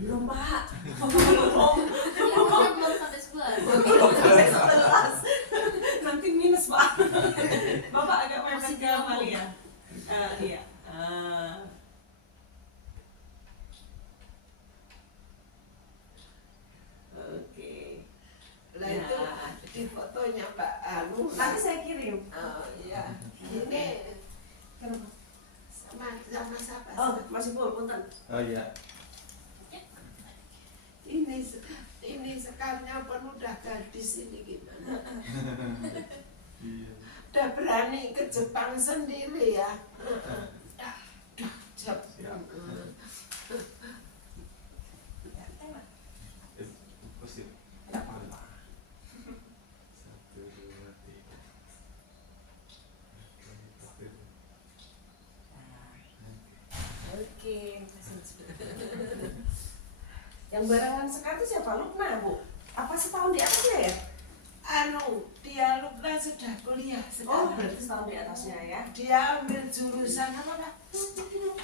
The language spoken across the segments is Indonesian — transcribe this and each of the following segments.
Belum Pak. Belum sampai 11. Belum sampai 11. Nanti minus Pak. Bapak agak mepet ke Amalia. Iya. Oke. Lah itu di fotonya Mbak Anu. Nanti saya kirim. Oh iya. Ini sama siapa? Oh, masih punten. Oh iya. Ini sekarnya pun udah gadis ini gimana? Iya. Udah berani ke Jepang sendiri ya. Jepang. Positif. Apa? 1, 2, 3. Oke. Yang barengan sekarang siapa? Lukna, Bu? Apa setahun di atasnya ya? Dia Lukna sudah kuliah Oh, sekarang. berarti setahun di atasnya ya? Dia ambil jurusan apa Pak?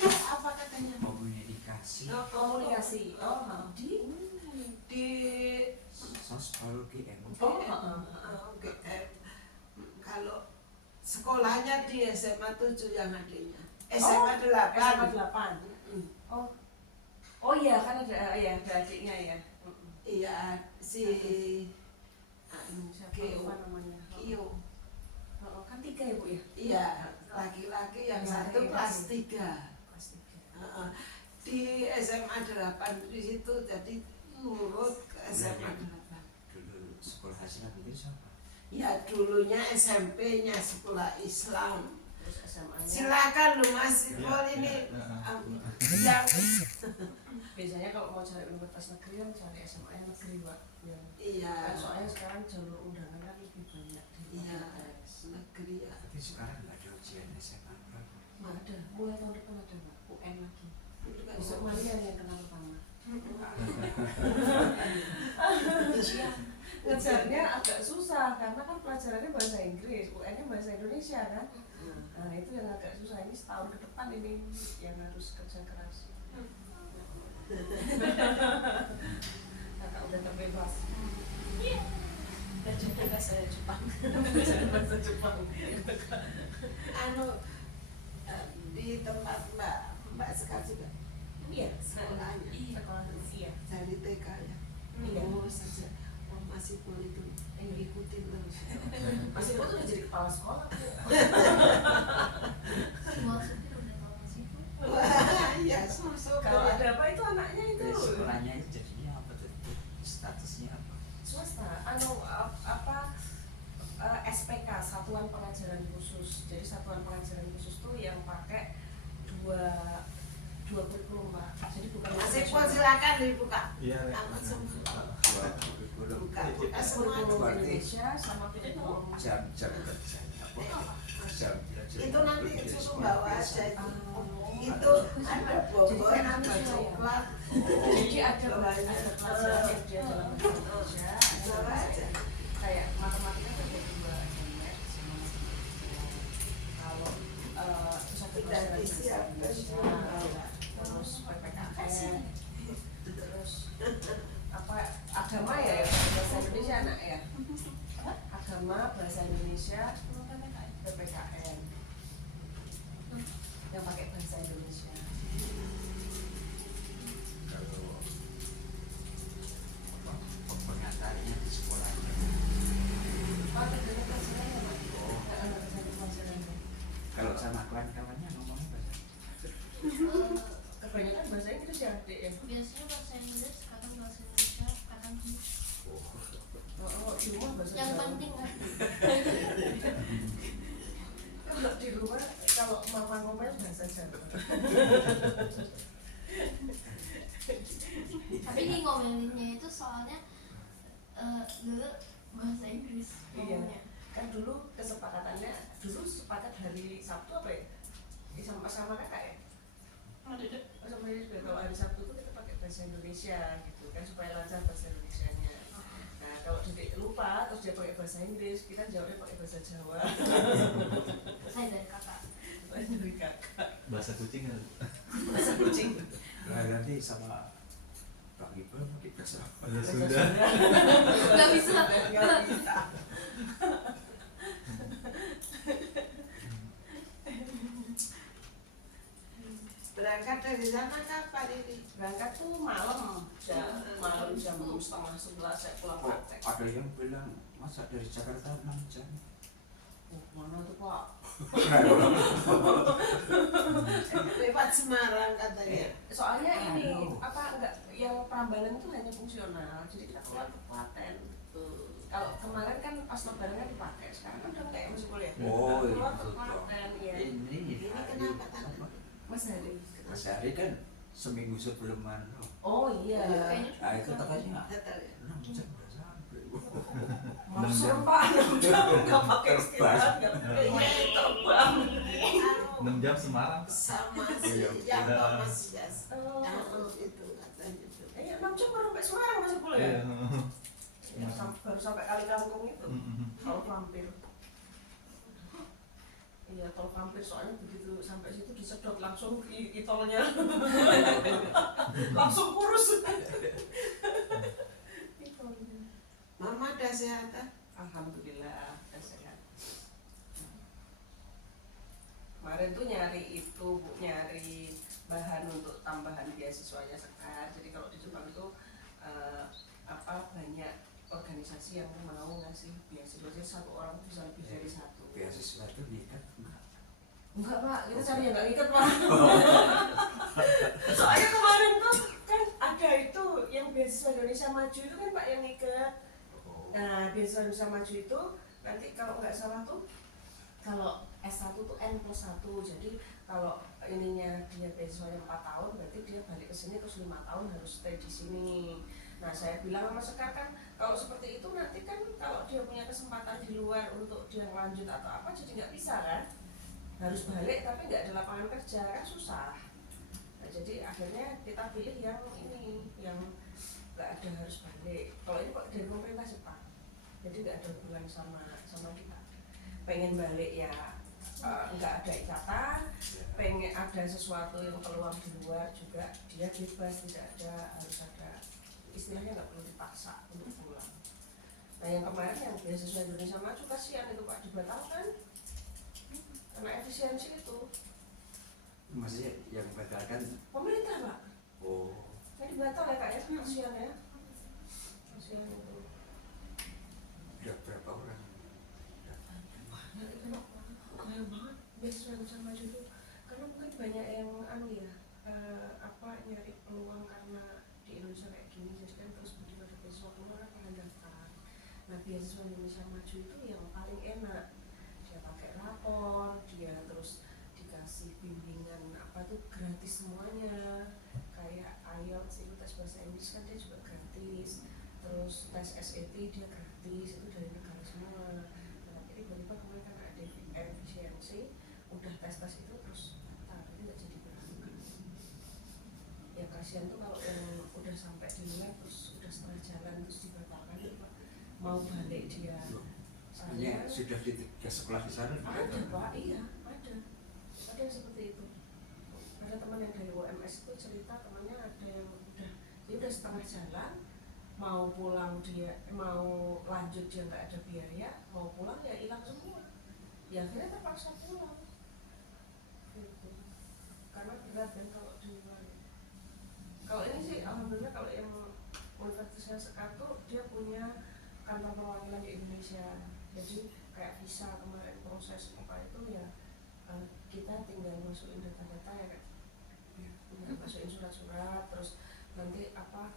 Apa katanya? Komunikasi, Komunikasi. Oh, Di sosiologi, kalau sekolahnya di SMA 7 yang adanya. SMA 8. SMA 8. Oh. Oh iya, kan ada adiknya ya. Iya, si Siapa Kio. lupa namanya? Kio. Kan 3 ya, Bu ya? Iya, laki-laki yang satu kelas 3. Kelas 3. Di SMA 8 di situ, jadi nurut ke SMA 8. dulu sekolah hasilnya mungkin siapa? Ya dulunya SMP-nya sekolah Islam. Terus SMA-nya. Silakan lu Mas Ipol ini yang Biasanya kalau mau cari universitas negeri kan cari SMA-nya negeri, Pak. Ya. iya Soalnya sekarang jalur undangan kan lebih banyak di iya universitas. negeri ya. Tapi sekarang nggak ada ujian SMA berapa? Nggak ada. Mulai tahun depan ada, Pak. UN lagi. Besok Maria yang kenal pertama. Ngejarnya agak susah karena kan pelajarannya bahasa Inggris, UN-nya bahasa Indonesia kan. Nah itu yang agak susah, ini setahun ke depan ini yang harus kerja keras. Kakak udah terbebas. Belajar bahasa Jepang. Belajar bahasa Jepang. Di tempat Mbak Sekar juga Iya, sekolahnya sekolah Rusia. dari TK ya. Iya. Oh saja. Oh masih boleh itu ikutin terus. Masih itu udah jadi kepala sekolah. Semua supir udah tahu masih itu. Wah iya sosok. Kalau ada apa itu anaknya itu. Sekolahnya itu jadinya apa tuh? Statusnya apa? Swasta, SPK, Satuan Pengajaran Khusus. Jadi Satuan Pengajaran Khusus tuh yang pakai dua kurikulum, Pak. Jadi bukan Masih Ipol silakan dibuka. Iya. Amat semua. Buka kurikulum semua. Indonesia sama kurikulum Jam kerjanya apa? Jam belajar. Itu nanti susu bawa aja itu. Itu ada bobot, ada coklat. Jadi ada pelajaran yang dia dalam bahasa Indonesia, Bawa aja. kayak matematika itu ada 2 jenis sama kalau pusat pelajaran bahasa Indonesia, terus PPKN, terus apa agama ya bahasa Indonesia anak ya, agama bahasa Indonesia PPKN yang pakai bahasa Indonesia. Kalau pengantarnya di sekolahnya. Kalau sama kawan-kawannya ngomongnya bahasa. Kebanyakan bahasa Inggris ya, Dek ya. Biasanya bahasa Inggris, kadang bahasa Indonesia, kadang Oh, di rumah bahasa yang Jawa. penting kan. Kalau di rumah, kalau mama ngomongnya bahasa Jawa. Tapi ini ngomelinnya itu soalnya dulu bahasa Inggris ngomongnya. Kan dulu kesepakatannya, dulu sepakat hari Sabtu apa ya? Sama kakak ya? Sama juga kalau hari Sabtu tuh kita pakai bahasa Indonesia gitu kan supaya lancar bahasa Indonesianya. Nah kalau Dedek lupa terus dia pakai bahasa Inggris, kita jawabnya pakai bahasa Jawa. Saya dari kakak. Dari kakak. Bahasa kucing kan? Bahasa kucing. Nah, nanti sama Bagi berapa kita sama? Bahasa Bahasa Sunda. Sunda. Nggak bisa. Nggak bisa. Berangkat dari sana kapan ini? Berangkat tuh malam, jam 10:30 saya pulang Oh, praktek. ada yang bilang masa dari Jakarta 6 jam. Oh, mana tuh Pak? Lewat Semarang katanya. Soalnya ini Aduh. apa enggak yang Prambanan itu hanya fungsional, jadi kita keluar ke Klaten. Kalau kemarin kan pas lebarannya dipakai, sekarang kan udah kayak masuk kuliah. Oh, Kita keluar iya, ke betul. Klaten, ya. Ini kenapa, Tante? sama. Mas Hari. Mas Hari kan seminggu sebelum anu. Oh iya. Kayaknya Nah itu katanya Kata dia. 6 jam udah sampai. Mau serem Pak, 6 jam nggak pakai istirahat, nggak pakai terbang. 6 jam Semarang. Sama Iya, si yang udah. Mas Jas. Oh. Yang itu katanya tuh. 6 jam baru sampai Semarang masuk kuliah. Iya. Ya, baru sampai kali kampung itu. Mm-mm. Kalau vampir. Iya, kalau vampir soalnya begitu sampai situ disedot langsung itolnya. Langsung kurus. Itolnya. Mama udah sehat ah? Alhamdulillah, udah sehat. Kemarin tuh nyari itu, Bu, nyari bahan untuk tambahan beasiswanya Sekar. Jadi kalau di Jepang itu banyak organisasi yang mau ngasih beasiswa, jadi satu orang bisa lebih dari satu. beasiswa itu diikat enggak? Enggak Pak, kita cari yang nggak ngikat Pak. Soalnya kemarin tuh kan ada itu yang beasiswa Indonesia Maju itu kan Pak yang ngikat. Oh. Nah, beasiswa Indonesia Maju itu nanti kalau nggak salah tuh kalau S1 tuh N+1, jadi kalau ininya dia beasiswanya 4 tahun, berarti dia balik ke sini terus 5 tahun harus stay di sini. Nah, saya bilang sama Sekar kan kalau seperti itu nanti kan kalau dia punya kesempatan di luar untuk dia lanjut atau apa jadi nggak bisa kan, harus balik tapi nggak ada lapangan kerja kan susah. Nah, jadi akhirnya kita pilih yang ini yang nggak ada harus balik. Kalau ini kok dari pemerintah Jepang, jadi nggak ada hubungan sama kita. Pengen balik ya nggak ada ikatan, pengen ada sesuatu yang peluang di luar juga dia bebas, tidak ada harus ada istilahnya, nggak perlu dipaksa untuk pulang. Nah yang kemarin yang beasiswa Indonesia Maju kasihan itu Pak, dibatalkan karena efisiensi itu. Maksudnya yang batalkan. Pemerintah Pak, Oh. ini dibatal ya Kak ya, kasihan ya, kasihan itu. Udah berapa orang? Banyak itu Pak, banyak banget beasiswa Indonesia Maju itu, karena mungkin banyak yang nyari peluang karena di Indonesia kayak gini, jadi kan terus begitu ada beasiswa keluar kan daftar. Nah beasiswa Indonesia Maju itu yang paling enak, dia pakai rapor, dia terus dikasih bimbingan tuh gratis semuanya, kayak IELTS itu tes bahasa Inggris kan dia juga gratis, terus tes SAT dia gratis, itu dari negara semua. Tapi tiba-tiba kemarin kan ada efisiensi, udah tes itu terus tapi nggak jadi berangkat. Ya kasihan tuh kalau yang udah sampai di luar terus udah setengah jalan terus dibatalkan itu Pak, mau balik dia. Hanya sudah di sekolah di sana. Ada Pak, iya ada yang seperti itu. Ada teman yang dari UMS itu cerita, temannya ada yang dia udah setengah jalan, mau pulang dia mau lanjut dia nggak ada biaya, mau pulang ya hilang semua, ya akhirnya terpaksa pulang gitu. Karena berat kan kalau di luar. Kalau ini sih alhamdulillah, kalau yang universitasnya Sekar tuh dia punya kantor perwakilan di Indonesia, jadi kayak visa kemarin proses apa itu ya kita tinggal masukin data-data ya kan, masukin surat-surat, terus nanti ada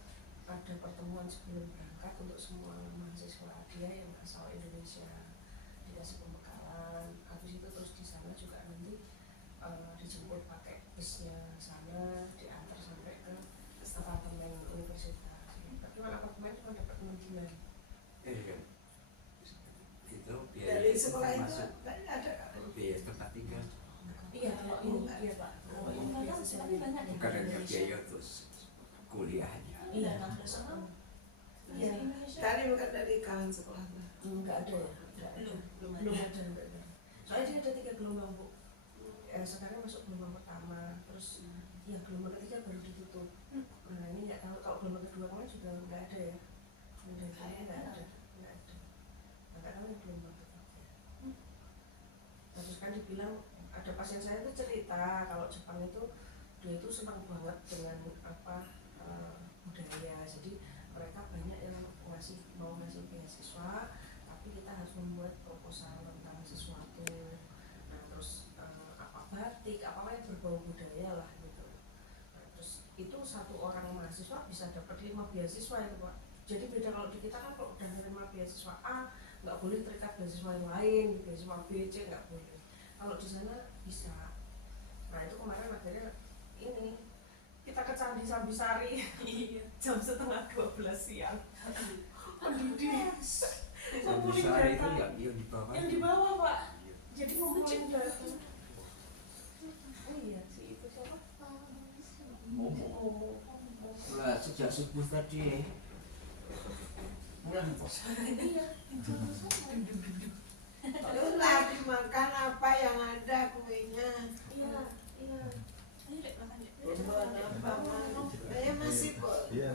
pertemuan sebelum berangkat untuk semua mahasiswa dia yang asal Indonesia, dikasih pembekalan. Habis itu terus di sana juga nanti dijemput pakai busnya sana, diantar sampai ke apartemen universitas. Bagaimana apartemen cuma dapat 6 bulan. Kan itu biaya Dari sekolah itu masuk ada biaya tempat tinggal. Iya kalau ini iya Pak. Kalau ini biasanya banyak Bukan hanya biaya terus kuliahnya. Iya, iya. Tadi bukan dari kawan sekolah tuh. Enggak ada ya, belum ada. Soalnya dia ada 3 gelombang Bu. Sekarang masuk gelombang pertama, terus ya gelombang ketiga baru ditutup. Nah ini nggak tahu kalau gelombang kedua Pendaftarannya nggak ada. Nah, karena belum masuk kerja. Terus kan dibilang ada pasien saya itu cerita kalau Jepang itu dia itu senang banget dengan budaya, jadi mereka banyak yang mau ngasih beasiswa, tapi kita harus membuat proposal tentang sesuatu. Nah terus batik apa yang berbau budaya lah gitu. Nah, terus itu satu orang mahasiswa bisa dapat 5 beasiswa ya Pak. Jadi beda kalau di kita kan kalau udah menerima beasiswa A nggak boleh terikat beasiswa yang lain, beasiswa B, C nggak boleh. Kalau di sana bisa. Nah itu kemarin akhirnya ini kita ke Candi Sambisari jam 11:30 siang. Mendidih. Ngumpulin Sari itu data. yang di bawah. Yang di bawah Pak. Jadi ngumpulin data. Oh iya sih itu siapa? Momo. Lah sejak subuh tadi. Iya. Lu lagi makan apa yang ada kuenya? Iya. Ayo dek makan dek. Buat apa mau? Saya masih kok. Iya.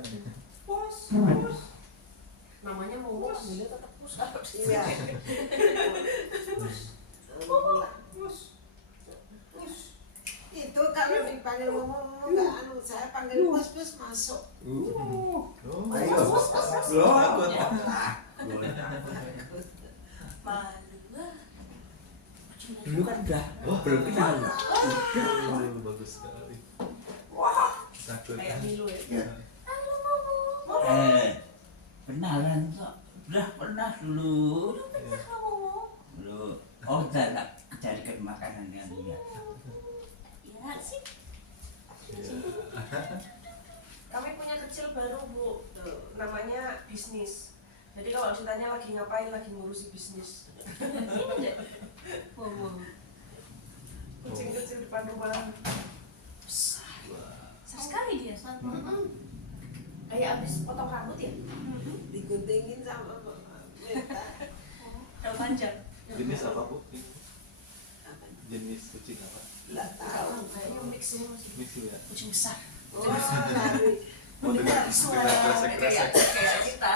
Pus. Namanya Momo, panggilnya tetap Pus. Iya. Pus. Itu kalau dipanggil ngomong nggak saya panggil bos masuk. Oh. Ayo. Loh, aku tak. Malu lah. Dulu kan udah belum kenal. Oh, bagus sekali. Takut Kayak kan? Milo ya. Kenalan kok. Udah pernah dulu. Dulu. Oh, tak carikan makanan yang dia. Ya sih. Kami punya kecil baru Bu, namanya bisnis. Jadi kalau ditanya lagi ngapain, lagi ngurusi bisnis. Ini dek. Kucing kecil depan rumah. Besar sekali dia. Kayak habis potong rambut ya? Diguntingin sama Meta. Yang panjang. Jenis apa Bu? Jenis kucing apa? Lah tahu. Kayaknya mixnya masih Mix ya. Kucing besar. Oh, lari. mendengar suara kresek-kresek. kayak kita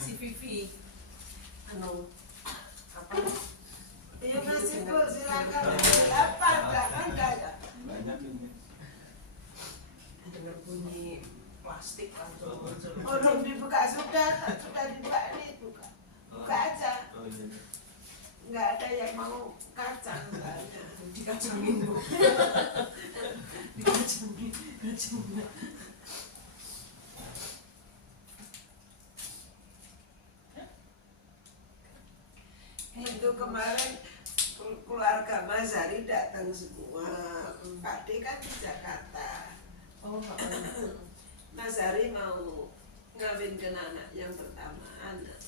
si Vivi apa Iya masih Bu, silakan. Apa ada? Banyak ini. dengar bunyi plastik langsung muncul. Oh, belum dibuka sudah dibuka nih buka. Buka aja. Oh iya. Nggak ada yang mau kacang soalnya. Dikacangin Bu. Dikacangin. Itu kemarin keluarga Mas Hari datang semua. Pak D kan di Jakarta. Oh, Mas Hari mau ngawinkan anak yang pertama anak.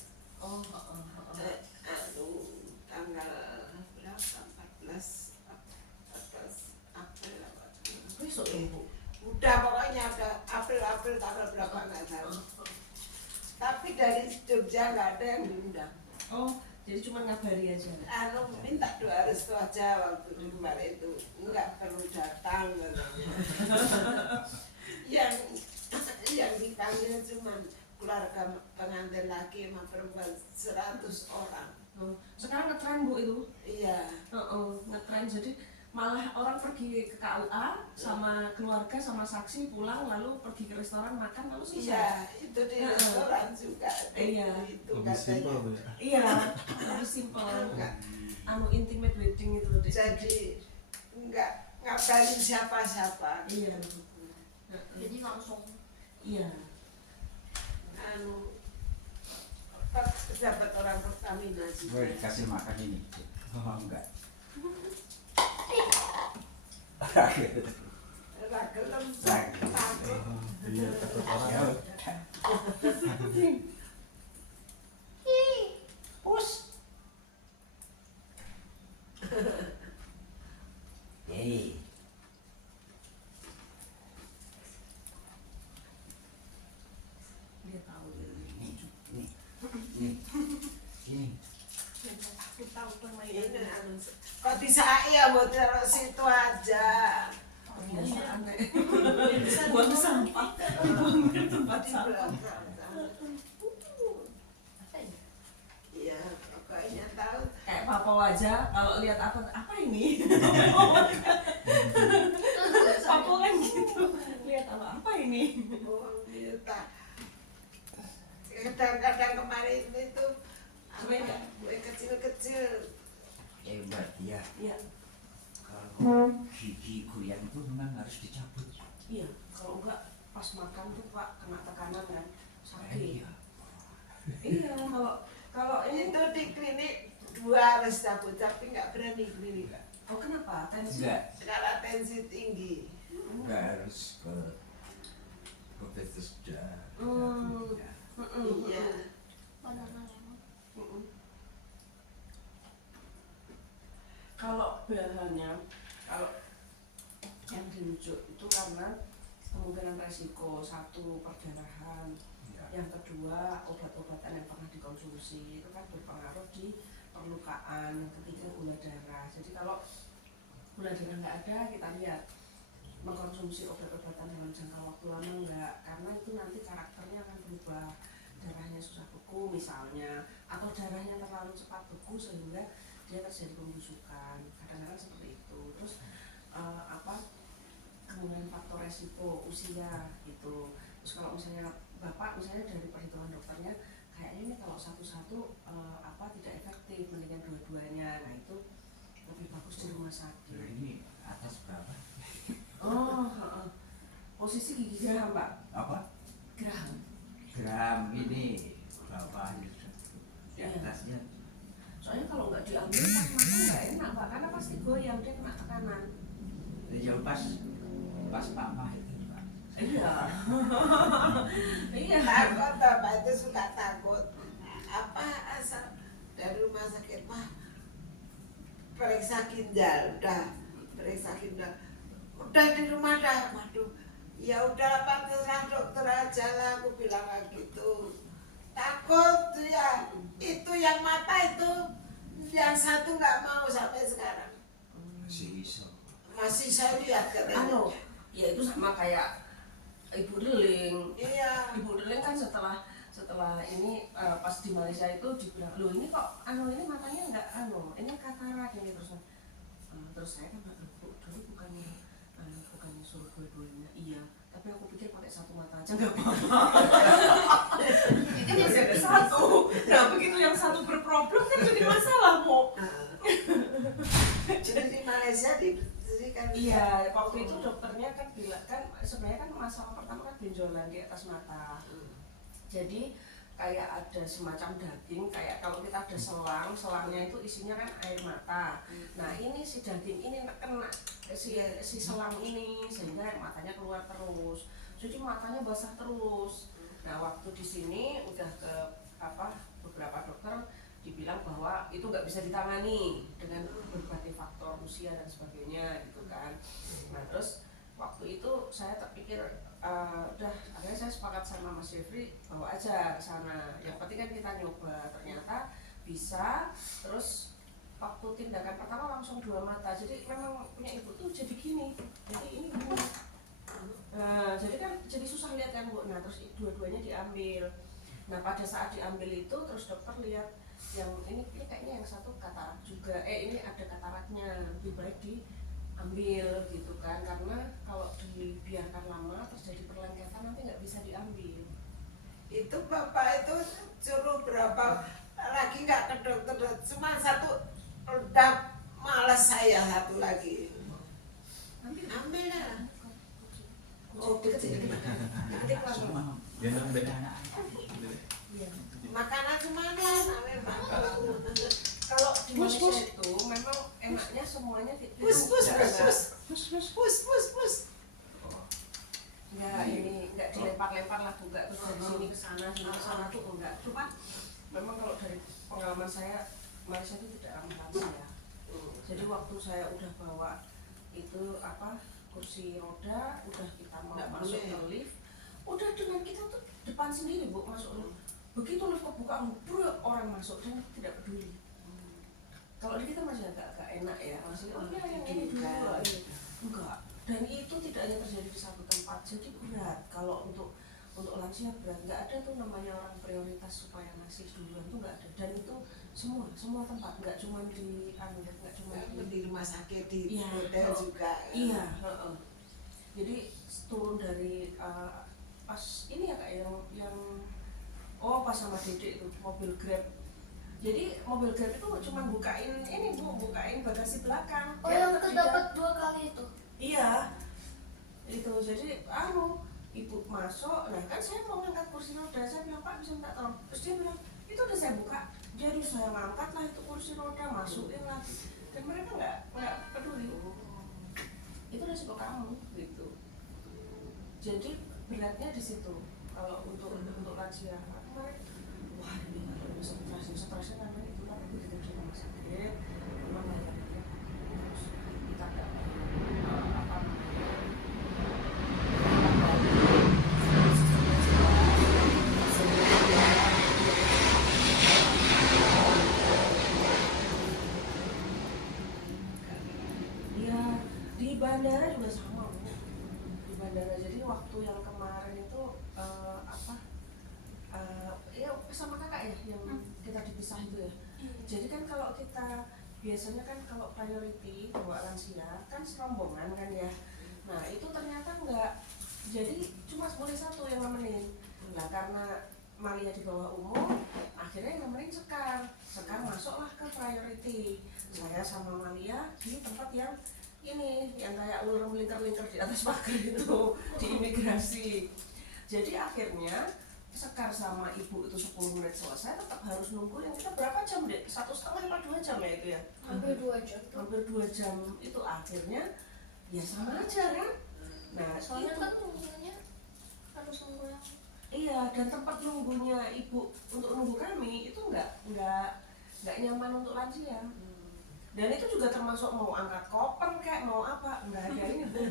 Tanggal berapa? 14 April apa? besok ya Bu. Udah pokoknya udah April tanggal berapa nggak tahu. Tapi dari Jogja nggak ada yang diundang. Oh, jadi cuma ngabari aja. Minta doa restu aja waktu di kemarin itu nggak perlu datang katanya. yang dipanggil cuma keluarga pengantin laki sama perempuan 100 orang. Oh, sekarang ngetren Bu itu. Iya. Ngetren jadi malah orang pergi ke KUA sama keluarga sama saksi pulang lalu pergi ke restoran makan lalu selesai. Iya, itu di restoran juga. Iya. Itu Lebih simpel Bu ya. Iya, lebih simpel. Intimate wedding itu loh. Dek. Jadi nggak ngabarin siapa-siapa. Iya. Jadi langsung. Iya. Dapat orang Pertamina juga. Gue dikasih makan ini. Oh enggak. Ragelem Ragelem. takut. Iya, takut orang. Ya udah. Us. Hei. Dia tahu. Ini. Aku tahu Ini permainan. kok bisa ya buat taruh situ aja. Kebiasaan kayak buang sampah. Buang ke tempat Di sampah. belakang. Papo aja kalau lihat apa ini? Papo kan gitu. Lihat apa ini? Oh, iya. Kadang-kadang kemarin itu Sebenarnya kue kecil-kecil. Hebat ya. iya, Kalau gigi goyang itu memang harus dicabut. iya. Kalau enggak pas makan tuh Pak kena tekanan kan sakit. Iya. Iya, kalau ini Itu di klinik 2 harus cabut, tapi nggak berani klinik. oh kenapa? Tensi? Enggak, Karena tensi tinggi. enggak harus ke Bethesda. Hmm. Ya. Iya. Banana lemon. Kalau bahannya, kalau yang dirujuk itu karena kemungkinan resiko satu perdarahan, Ya. yang kedua obat-obatan yang pernah dikonsumsi itu kan berpengaruh di perlukaan, yang ketiga gula darah. Jadi kalau gula darah nggak ada, kita lihat mengkonsumsi obat-obatan dalam jangka waktu lama enggak, karena itu nanti karakternya akan berubah, darahnya susah beku misalnya, atau darahnya terlalu cepat beku sehingga dia terjadi pembusukan, kadang-kadang seperti itu. Terus kemudian faktor resiko usia gitu. Terus kalau misalnya bapak misalnya dari perhitungan dokternya kayaknya ini kalau satu-satu tidak efektif, mendingan dua-duanya. Nah itu lebih bagus di rumah Jadi sakit. ini atas berapa? Oh, posisi gigi geraham Pak? Apa? Geraham. Gram ini berapa? Di Iya. atasnya. Soalnya kalau nggak diambil pas makan nggak enak Pak, karena pasti goyang, dia kena tekanan. Ya pas papa itu Pak. Iya. Iya. Takut, bapak itu suka takut. Apa asal dari rumah sakit, Pak? Periksa ginjal, udah periksa ginjal. Udah di rumah dah, waduh. Ya udah apa terserah dokter aja lah, aku bilang kayak gitu. Takut ya, itu yang mata itu, yang satu nggak mau sampai sekarang. Masih iso. Masih saya lihat katanya. Ya itu sama kayak Ibu Deling. Iya. Ibu Deling kan setelah ini pas di Malaysia itu dibilang, loh ini kok ini matanya nggak ini katarak ini terus saya kan nggak tahu dulu bukannya suruh dua-duanya. Iya, tapi aku pikir pakai satu mata aja nggak apa-apa. Jadi ada satu. Nah begitu yang satu berproblem kan jadi masalah mau. Jadi di Malaysia diberikan. Iya, waktu itu dokternya kan bilang kan sebenarnya kan masalah pertama kan benjolan di atas mata. Jadi kayak ada semacam daging, kayak kalau kita ada selangnya itu isinya kan air mata. Nah ini si daging ini kena si selang ini sehingga air matanya keluar terus. Jadi matanya basah terus. Nah waktu di sini udah ke beberapa dokter dibilang bahwa itu nggak bisa ditangani dengan berbagai faktor usia dan sebagainya gitu kan. Nah terus waktu itu saya terpikir udah akhirnya saya sepakat sama Mas Jeffrey bawa aja ke sana. Yang penting kan kita nyoba, ternyata bisa. Terus waktu tindakan pertama langsung 2 mata. Jadi memang punya ibu tuh jadi gini. Jadi ini gini. Nah, jadi kan jadi susah lihat kan Bu. Nah terus dua-duanya diambil. Nah pada saat diambil itu terus dokter lihat yang ini kayaknya yang satu katarak juga. Ini ada kataraknya, lebih baik diambil gitu kan, karena kalau dibiarkan lama terjadi perlengketan nanti nggak bisa diambil. Itu bapak itu suruh berapa lagi nggak ke dokter, cuma satu udah malas saya satu lagi. Ambil lah. Oh, dikit Semua Gendong deh. Iya. Makanan kemana? Ambil bapak. Kalau di Malaysia itu memang enaknya semuanya Pus. Enggak, ini enggak dilempar-lempar lah juga terus dari sini ke sana tuh enggak. Cuma memang kalau dari pengalaman saya Malaysia itu tidak ramah lansia. Jadi waktu saya udah bawa itu kursi roda, udah kita mau Nggak masuk boleh. ke lift, udah dengan kita tuh depan sendiri Bu masuk lift. Begitu lift kebuka, orang masuk dan tidak peduli. Kalau di kita masih agak enak ya, masih yang ini dulu enggak. Dan itu tidak hanya terjadi di satu tempat, jadi berat kalau untuk untuk lansia berat, nggak ada tuh namanya orang prioritas supaya ngasih duluan tuh nggak ada. Dan itu semua tempat, nggak cuma di nggak cuma di rumah sakit, di Iya, hotel juga. iya, heeh. Jadi turun dari pas ini ya kak yang pas sama Dedek tuh mobil Grab. Jadi mobil Grab itu cuma bukain ini bu, bukain bagasi belakang. Oh Ya, yang tetap terdapat 2 kali itu. Iya, itu jadi ibu masuk, nah kan saya mau ngangkat kursi roda, saya bilang Pak bisa minta tolong, terus dia bilang itu udah saya buka, jadi saya ngangkat lah itu kursi roda, masukin lagi, dan mereka nggak peduli, itu resiko kamu gitu. Jadi beratnya di situ kalau untuk lansia. Kemarin wah ini nggak stresnya karena itu kan begitu di rumah sakit, memang layanannya terus kita nggak apa ya di bandara juga sama Bu. Di bandara jadi waktu yang kemarin itu ya sama kakak ya yang kita dipisah itu ya. Jadi kan kalau kita biasanya kan kalau priority bawa lansia kan serombongan kan ya. Nah itu ternyata enggak, jadi cuma boleh satu yang nemenin. Nah karena Malia di bawah umur, akhirnya yang nemenin Sekar masuklah ke priority. Saya sama Malia di tempat yang ini, yang kayak ular melingkar-lingkar di atas pagar itu, di imigrasi. Jadi akhirnya Sekar sama ibu itu 10 menit selesai, tetap harus nunggu yang kita berapa jam deh? 1,5 apa 2 jam ya itu ya? Hampir 2 jam. Hampir 2 jam itu akhirnya ya sama aja kan? Nah Soalnya itu kan nunggunya harus nunggu yang iya, dan tempat nunggunya ibu untuk nunggu kami itu nggak nyaman untuk lansia. Dan itu juga termasuk mau angkat koper kayak mau apa, nggak ada ini Bu.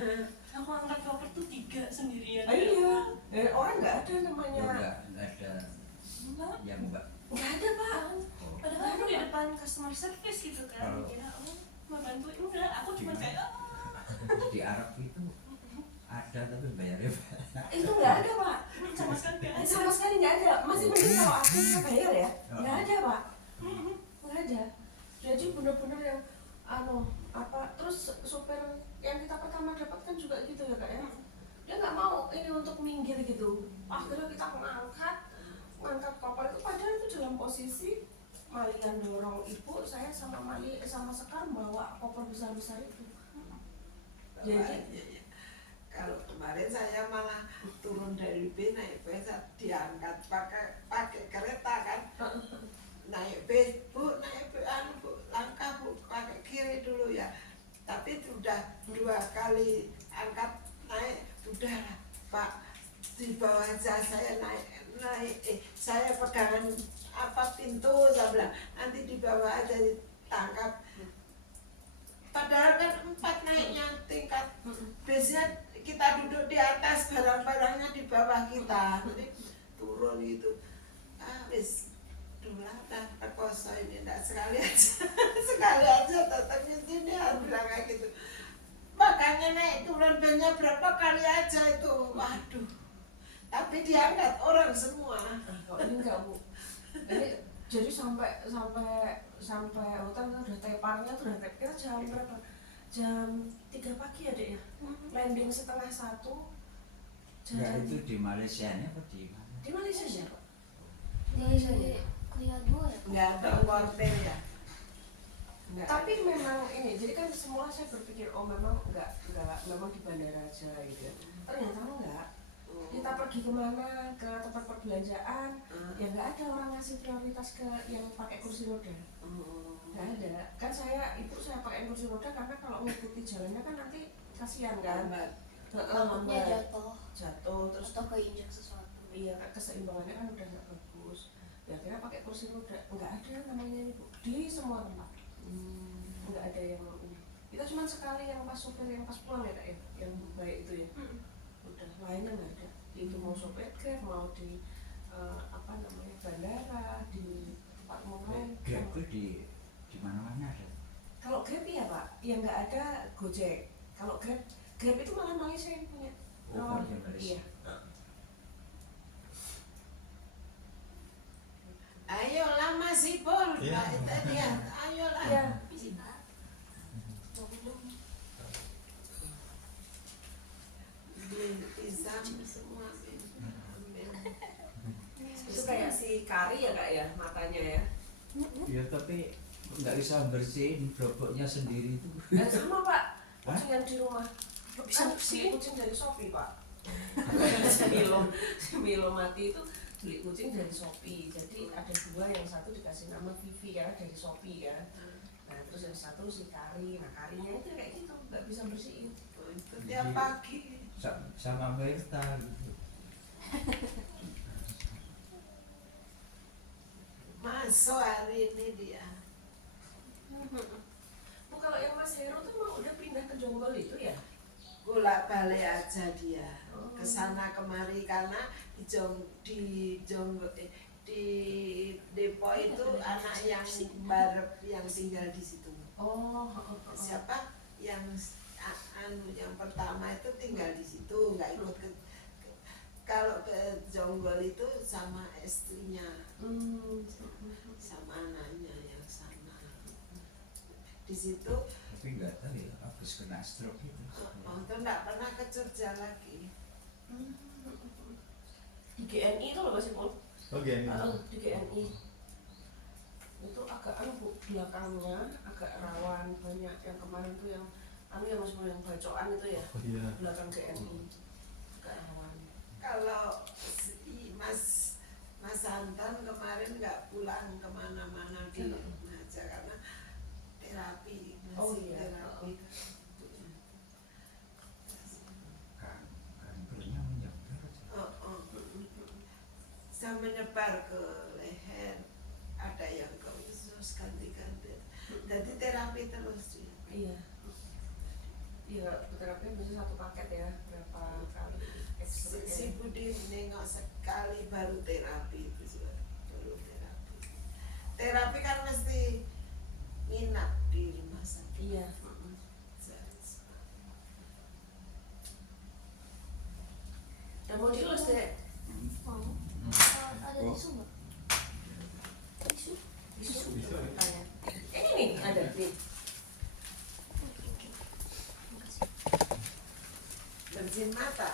Aku angkat koper tuh 3 sendirian. Iya, orang nggak ada namanya. Nggak ada Enggak. yang mbak. Nggak ada Pak. Oh, Padahal aku di depan customer service gitu kan. Kalau- Kira mau bantu enggak, aku cuma Gimana? kayak di Arab itu ada tapi bayarnya Itu nggak ada Pak. sama sekali nggak ada. Sama sekali nggak ada. Masih mending kalau aku bisa bayar ya. Nggak ada Pak. Nggak ada. Jadi benar-benar yang terus supir yang kita pertama dapat kan juga gitu ya kak ya. Dia nggak mau ini untuk minggir gitu. Akhirnya kita ngangkat koper itu padahal itu dalam posisi Malia dorong ibu, saya sama sama Sekar bawa koper besar-besar itu. Jadi Kalau kemarin saya malah turun dari bis naik bis diangkat pakai kereta kan. Naik bis, Bu, naik bis, Bu, langkah Bu, pakai kiri dulu ya. Tapi sudah 2 kali angkat naik, udah Pak, di bawah aja saya naik, saya pegangan pintu, saya bilang, nanti di bawah aja ditangkap. Padahal kan 4 naiknya tingkat, biasanya kita duduk di atas, barang-barangnya di bawah kita, jadi turun gitu. Wis dulu dah terkosa ini, enggak sekali aja tetap di sini, harus bilang kayak gitu. Makanya naik turun banyak berapa kali aja itu, waduh. Tapi diangkat orang semua. kalau ini enggak Bu. Ini jadi sampai hotel udah teparnya tuh udah kita jam berapa? Jam 3 pagi ya dek ya. Landing 12:30. Enggak, itu di Malaysia nya apa di mana? Di Malaysia ya Pak? di Lihat 2 ya. Nggak ada wortel ya. Tapi memang ini, jadi kan semula saya berpikir memang enggak memang di bandara aja gitu ya. Ternyata enggak. Kita pergi kemana, ke tempat perbelanjaan, ya nggak ada orang ngasih prioritas ke yang pakai kursi roda. Nggak ada. Kan ibu saya pakai kursi roda karena kalau ngikuti jalannya kan nanti kasihan kan. Takutnya Jatuh terus atau keinjak sesuatu. iya keseimbangannya kan udah nggak bagus. Ya akhirnya pakai kursi roda, nggak ada namanya ibu di semua tempat. Nggak ada yang ini. Kita cuma sekali yang pas supir yang pas pulang ya kak ya, yang baik itu ya. Udah lainnya nggak ada. Itu mau sopir Grab, mau di bandara, di tempat mau lain. Grab itu di mana-mana ada. Kalau Grab ya Pak, yang nggak ada Gojek. Kalau Grab itu malah Malaysia yang punya. Oh, Malaysia. Iya. Iya. Nah, itu dia, ayolah. Iya. Mau minum. Beli pisang semua ambil. Itu kayak si kari ya kak ya matanya ya. Ya tapi nggak bisa bersihin robotnya sendiri itu. Sama pak, kucing yang di rumah. Bisa Kan bersihin? beli kucing dari Shopee pak. si Milo mati itu beli kucing dari Shopee. Jadi ada dua, yang satu dikasih nama Vivi karena dari Shopee kan. Nah terus yang satu si Kari. Nah Karinya itu kayak gitu, nggak bisa bersihin. Itu tiap pagi. Sama Berta gitu. Masuk hari ini dia. Bu kalau yang Mas Heru tuh emang udah pindah ke Jonggol itu ya? Bolak balik aja dia ke sana kemari karena di Depok itu anak yang barep yang tinggal di situ. Oh. Siapa yang yang pertama itu tinggal di situ, nggak ikut kalau ke Jonggol itu sama istrinya, sama anaknya yang sama di situ. Tapi nggak tahu ya habis kena stroke itu. Itu nggak pernah ke Jogja lagi. Di GNI itu loh Mas Ipul. Oh gini. Di GNI itu agak bu belakangnya agak rawan, banyak yang kemarin tuh yang yang Mas Ipul yang bacokan itu ya, Oh iya. belakang GNI agak rawan. Kalau Mas Anton kemarin nggak pulang kemana-mana di aja karena terapi, Oh, masih iya. terapi. Kankernya menyebar. Bisa menyebar ke leher, ada yang ke usus, ganti-ganti. Jadi terapi terus dia. Iya. Iya, terapi bisa satu paket ya, berapa kali ekstra ya. Si Budi nengok sekali baru terapi itu juga, baru terapi. Terapi kan mesti nginap di rumah sakit. Iya. Dan mau diurus deh. Mau? Ada tisu nggak? Tisu? Tisu. Tisu. Tanya. Ini nih ada nih. Makasih. Bersihin mata.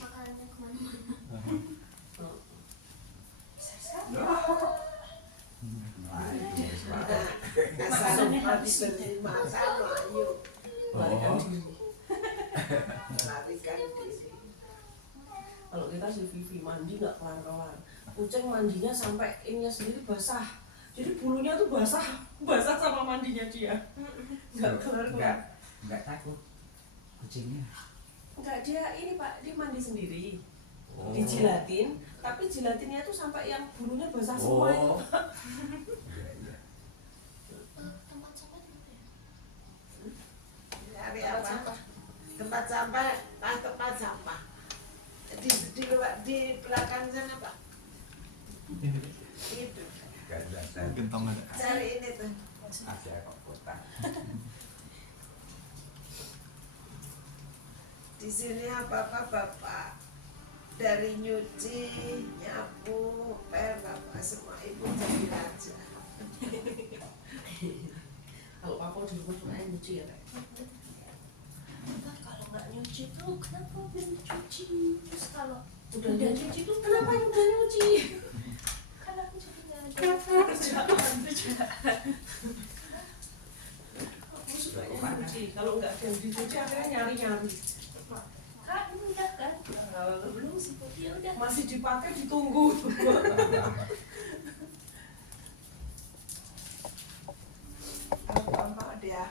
Makanannya kemana-mana. Asal habis bersihin mata, ayo Larikan diri. larikan diri. Kalau kita si Vivi mandi nggak kelar-kelar. Kucing mandinya sampai ininya sendiri basah. Jadi bulunya tuh basah sama mandinya dia. Nggak kelar-kelar. Nggak takut kucingnya. Enggak, dia ini Pak, dia mandi sendiri. Oh. Dijilatin, tapi jilatinnya tuh sampai yang bulunya basah semua itu. Oh. Iya, iya. Tempat sampah di mana ya? Nyari apa? Tempat sampah, tempat sampah. Di luar, di belakang sana Pak. Itu. Nggak ada. Mungkin tong ada. Cari ini tuh. Ada kok kotak. Di sini apa-apa Bapak. Dari nyuci, nyapu, pel, Bapak semua ibu jadi raja. Kalau papa di rumah cuma nyuci ya Pak. Pak, kalau nggak nyuci tuh kenapa belum dicuci? Terus kalau Udah nyuci tuh kenapa udah nyuci? kan aku jadi nggak ada Kerjaan. Aku suka nyuci. Kalau nggak ada yang dicuci akhirnya nyari-nyari. Kak, ini udah kan? Belum sih, ya udah. Masih dipakai ditunggu. Apa dia?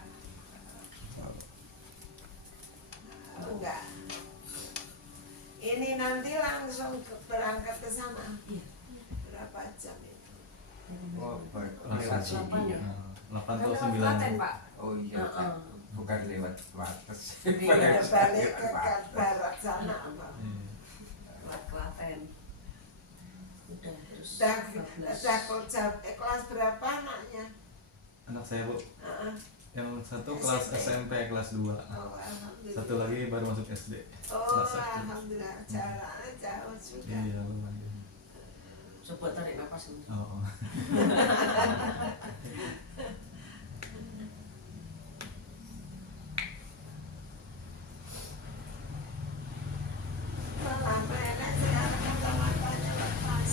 Enggak. Ini nanti langsung berangkat ke sana. Iya. Berapa jam itu? Oh, Lewat sini. delapan ya? 8 atau Lewat 9. Klaten Pak. Oh iya, Heeh. bukan lewat batas. Iya, balik ke barat sana apa? Lewat Klaten. Udah terus. Dah 12. kelas berapa anaknya? Anak saya Bu, Heeh. yang satu kelas SMP kelas 2. Oh, alhamdulillah. Satu lagi baru masuk SD. Oh, kelas satu. alhamdulillah. Jaraknya jauh juga. Iya lumayan. Coba tarik nafas ini. Oh. Lama enak sekarang kacamatanya lepas.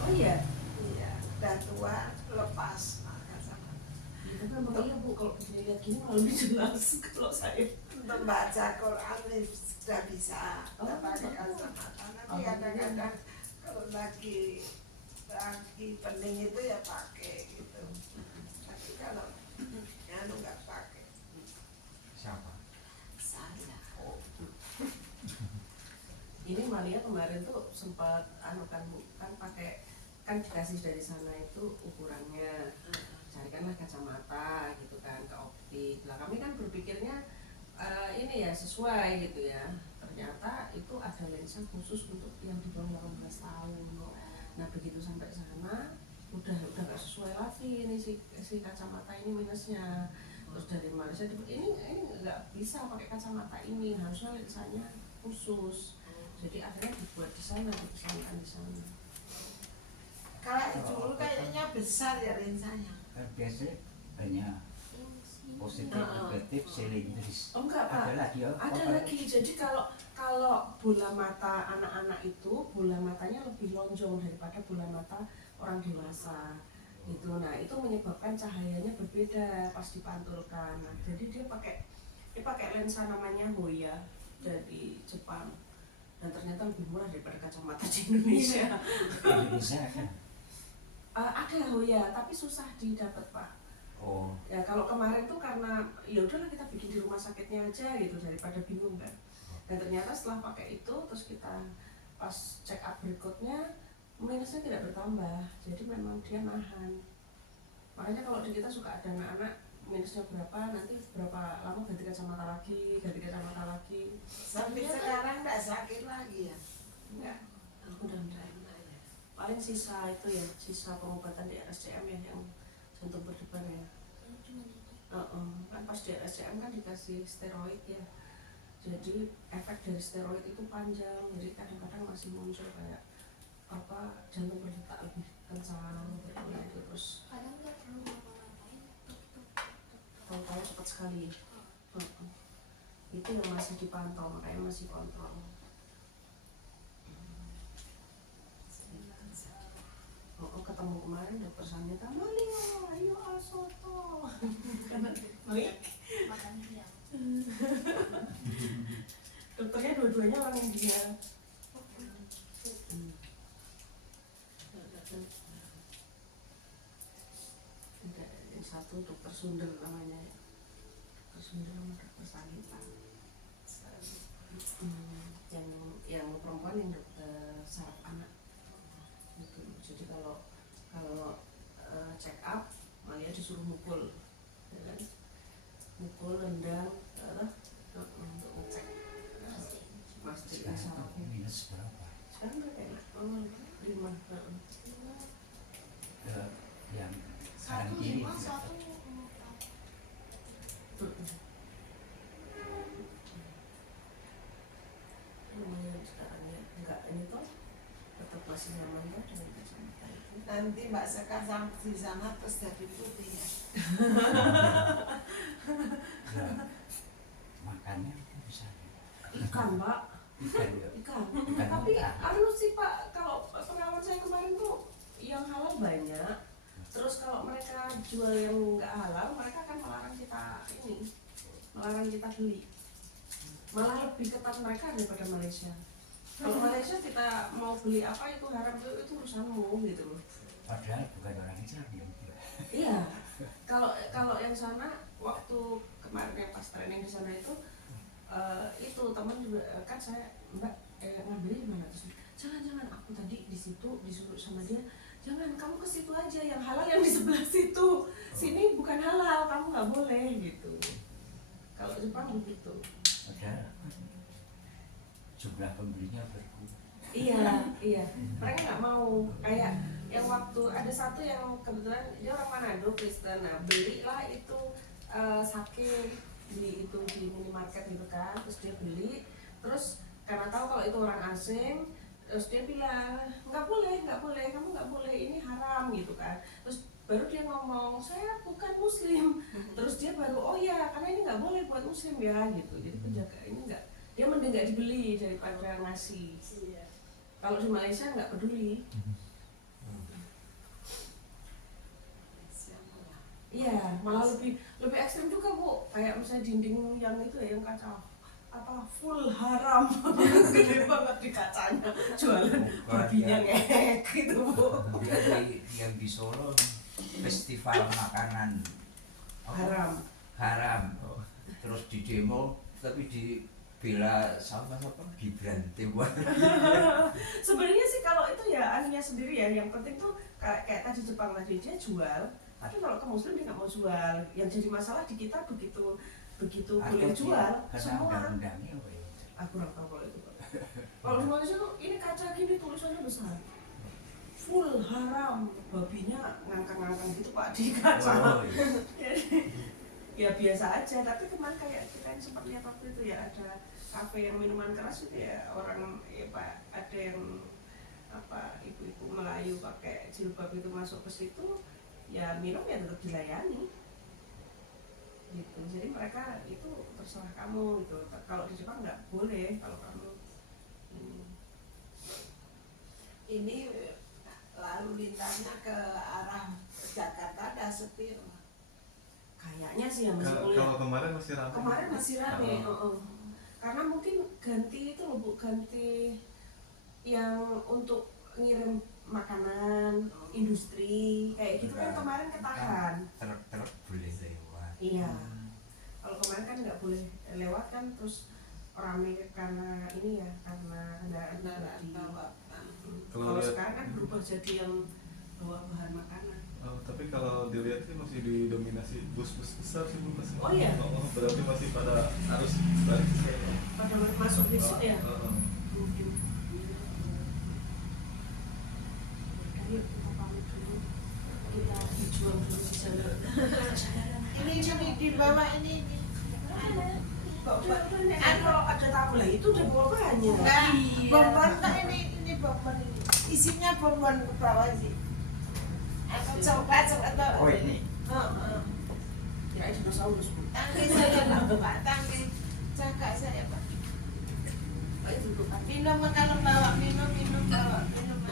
Oh iya. Iya, udah tua lepas kacamata. Tapi emang iya Bu, kalau lihat gini malah lebih jelas kalau saya. Untuk baca Quran sudah bisa Oh. pakai kacamata. Nanti kadang-kadang kalau lagi pening itu ya pakai gitu. Tapi kalau anu nggak pakai. Siapa? Saya. Ini Malia kemarin tuh sempat anu kan Bu, kan pakai kan dikasih dari sana itu ukurannya. Carikanlah kacamata gitu kan ke optik. Lah kami kan berpikirnya ini ya sesuai gitu ya. Ternyata itu ada lensa khusus untuk yang di bawah 18 tahun. Nah begitu sampai sana udah gak sesuai lagi ini si kacamata ini minusnya. Terus dari Malaysia ini nggak bisa pakai kacamata ini, harusnya lensanya khusus. Jadi akhirnya dibuat di sana, dipesankan di sana. Kalau itu dulu kayaknya besar ya lensanya. Kan biasanya banyak positif, negatif, silindris. Oh enggak Pak, Ada lagi ya? ada lagi. Jadi kalau bola mata anak-anak itu bola matanya lebih lonjong daripada bola mata orang dewasa gitu. Nah itu menyebabkan cahayanya berbeda pas dipantulkan. Nah, jadi dia pakai lensa namanya Hoya dari Jepang dan ternyata lebih murah daripada kacamata di Indonesia. Indonesia kan? Ada Hoya tapi susah didapat Pak. Oh, Ya kalau kemarin tuh karena ya udahlah kita bikin di rumah sakitnya aja gitu daripada bingung kan. Dan ternyata setelah pakai itu terus kita pas check up berikutnya minusnya tidak bertambah. Jadi memang dia nahan. Makanya kalau di kita suka ada anak-anak minusnya berapa, nanti berapa lama ganti kacamata lagi. Sampai Ternyata sekarang nggak sakit lagi ya. enggak. Mudah-mudahan. Paling sisa itu ya, sisa pengobatan di RSCM ya yang jantung berdebar ya. Kan pas di RSCM kan dikasih steroid ya. Jadi efek dari steroid itu panjang, jadi kadang-kadang masih muncul kayak apa jantung berdetak lebih kencang gitu. Terus kadang nggak perlu ngapa-ngapain, tahu-tahu cepat sekali. Itu yang masih dipantau, makanya masih kontrol. Ketemu kemarin dokter Sanita, Malia, ayo asoto. Karena baik. makan siang. Dokternya dua-duanya orang India. Yang satu dokter Sundel namanya, dokter Sundel sama dokter Sanita. Yang perempuan yang dokter saraf anak. Gitu. Jadi kalau check up Malia disuruh mukul, ya kan? Mukul nendang untuk ngecek mastiin sekarang sarafnya. minus berapa? Sekarang udah enak, 5. Yang Satu kanan kiri 5, berapa? 1 4. Lumayan sekarang ya, enggak ini toh tetap masih nyaman toh dengan kacamata itu. Nanti Mbak Sekar di sana terus jadi putih ya. Ya, makannya bisa. Ikan Pak, Ikan ya. ikan. Ikan Tapi mentah. anu sih Pak, kalau pengalaman saya kemarin tuh yang halal banyak. Terus kalau mereka jual yang nggak halal, mereka akan melarang kita beli. Malah lebih ketat mereka daripada Malaysia. Kalau Malaysia kita mau beli apa itu haram itu urusanmu gitu loh. Padahal bukan orang Islam yang jual. Iya. Kalau yang sana waktu kemarin yang pas training di sana itu teman juga kan saya Mbak ngambilnya di mana terus jangan aku tadi di situ disuruh sama dia jangan kamu ke situ aja yang halal yang di sebelah situ sini bukan halal kamu nggak boleh gitu. Kalau Jepang begitu. Padahal jumlah pembelinya berkurang. Iya mereka nggak mau kayak yang waktu ada satu yang kebetulan dia orang Manado Kristen, nah belilah itu sake di minimarket gitu kan, terus dia beli terus karena tahu kalau itu orang asing Terus dia bilang nggak boleh, kamu nggak boleh, ini haram gitu kan. Terus baru dia ngomong saya bukan muslim. Terus dia baru oh ya karena ini nggak boleh buat muslim ya gitu. Jadi penjaga ini nggak, dia mending nggak dibeli daripada ngasih. Kalau di Malaysia nggak peduli. Iya, malah lebih ekstrim juga Bu. Kayak misalnya dinding yang itu ya, yang kaca apa full haram, gede banget di kacanya, jualan babinya ngek gitu Bu. Yang di Solo festival makanan haram. Terus di demo tapi di bela sama Gibran Tewan. Sebenarnya sih kalau itu ya anunya sendiri ya, yang penting tuh kayak tadi Jepang tadi dia jual, tapi kalau ke Muslim dia nggak mau jual. Yang jadi masalah di kita begitu boleh jual semua. Aku nggak tahu kalau itu. Kalau di Malaysia tuh ini kaca gini tulisannya besar, full haram, babinya ngangkang-ngangkang gitu Pak di kaca. Ya biasa aja, tapi kemarin kayak kita yang sempat lihat waktu itu ya, ada kafe yang minuman keras itu ya, orang ya Pak, ada yang apa ibu-ibu Melayu pakai jilbab itu masuk ke situ, ya minum ya tetap dilayani gitu. Jadi mereka itu terserah kamu gitu. Kalau di Jepang nggak boleh kalau kamu Ini lalu lintasnya ke arah Jakarta ada sepi. kayaknya sih yang masih boleh. Kalau kemarin masih ramai. Kemarin masih rame, karena mungkin ganti itu loh Bu, ganti yang untuk ngirim makanan, industri kayak gitu kan kemarin ketahan. Truk boleh lewat. Iya. Kalau kemarin kan nggak boleh lewat kan, terus rame karena ini ya, karena kendaraan Bawa. Kalau sekarang kan berubah jadi yang bawa bahan makanan. Tapi kalau dilihat sih masih didominasi bus-bus besar sih Bu. Oh iya? Berarti masih pada arus balik sih. Pada masuk besok ya? Mungkin. Ayo kita pamit dulu. Kita dijual dulu di sana. Ini di bawah ini. Kalau ada tamu lah itu udah bawa banyak. Enggak, bonbon kan ini bonbon ini. Isinya bonbon ke bawah sih. Atau coklat atau Oh ini. Kirain dinosaurus Bu. Tangki saya Pak, tangki jaga saya Pak. Ayo duduk. Minum kalau bawa minum bawa minum.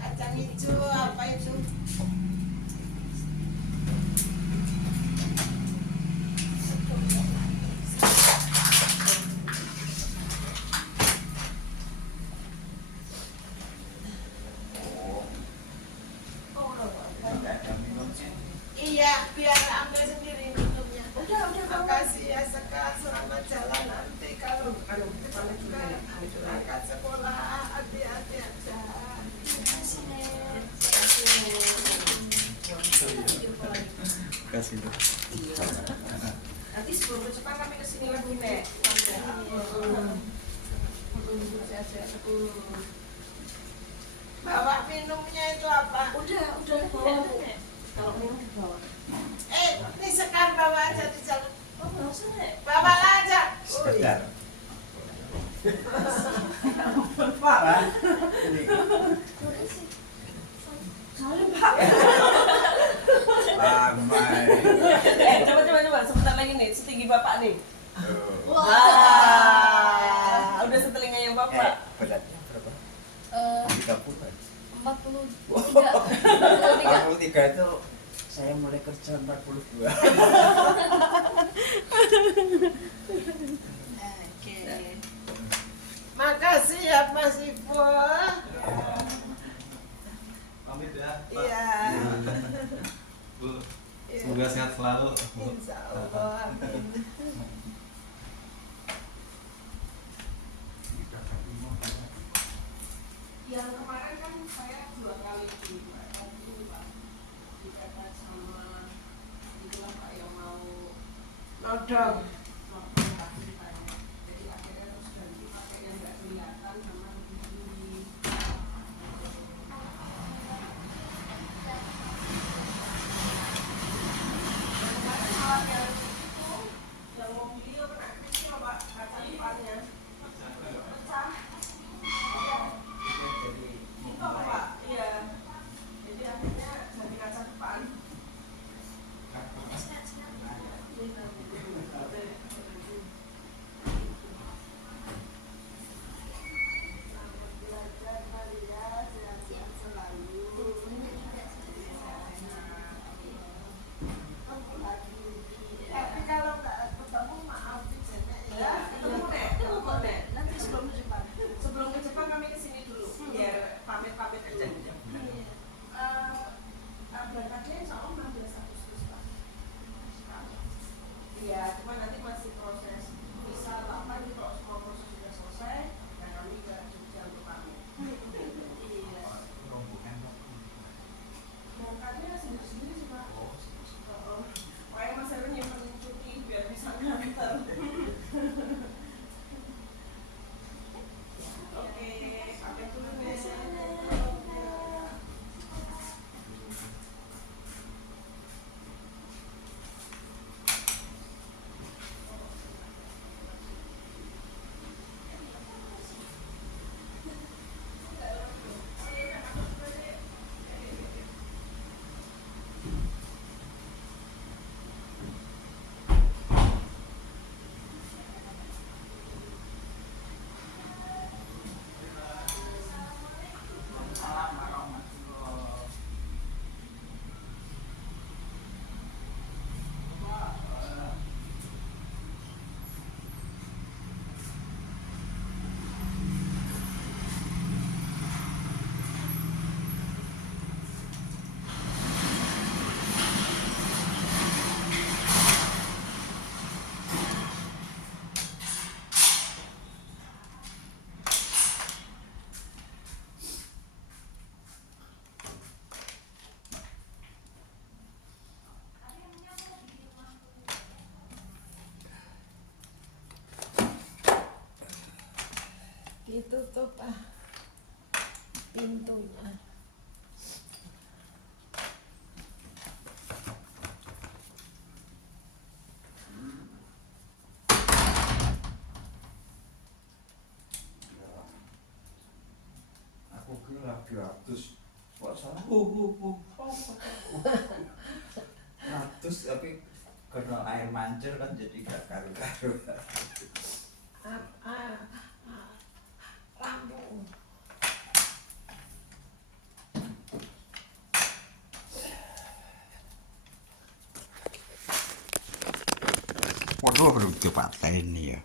Kacang hijau apa itu? Iya, biar ambil sendiri minumnya. Udah Makasih ya Sekar, selamat jalan nanti kalau berangkat sekolah, hati-hati aja. Kasih tuh. Nanti sebelum ke Jepang kami kesini lagi Nek. Bawa minumnya itu apa? Udah bawa Bu. Kalau minum dibawa. Ini Sekar bawa aja di jalan. Oh nggak usah Nek. Bawalah aja. Sebentar. Pak lah. Salim Pak. Lama. Coba sebentar lagi nih, setinggi Bapak nih. Wah. Udah setelinganya Bapak. Beratnya berapa? 30 kan? 43. 43 itu saya mulai kerja 42. Oke. Makasih ya Mas Ibu. Pamit ya. Pak. Iya. Bu, semoga sehat selalu. Insya Allah. Amin. Yang kemarin kan saya 2 kali di Pak. Dikata sama itulah Pak yang mau Nodong. Jadi akhirnya terus ganti pakai yang nggak kelihatan sama lebih tinggi. Kemarin malah yang itu yang mobilnya kena kritik Pak, kaca depannya pecah. ditutup pintunya. Aku kira lagi ratus. Kok salah? Ratus tapi karena air mancur kan jadi gak karu-karu. Lampu. Waduh, belum dipatahin nih ya.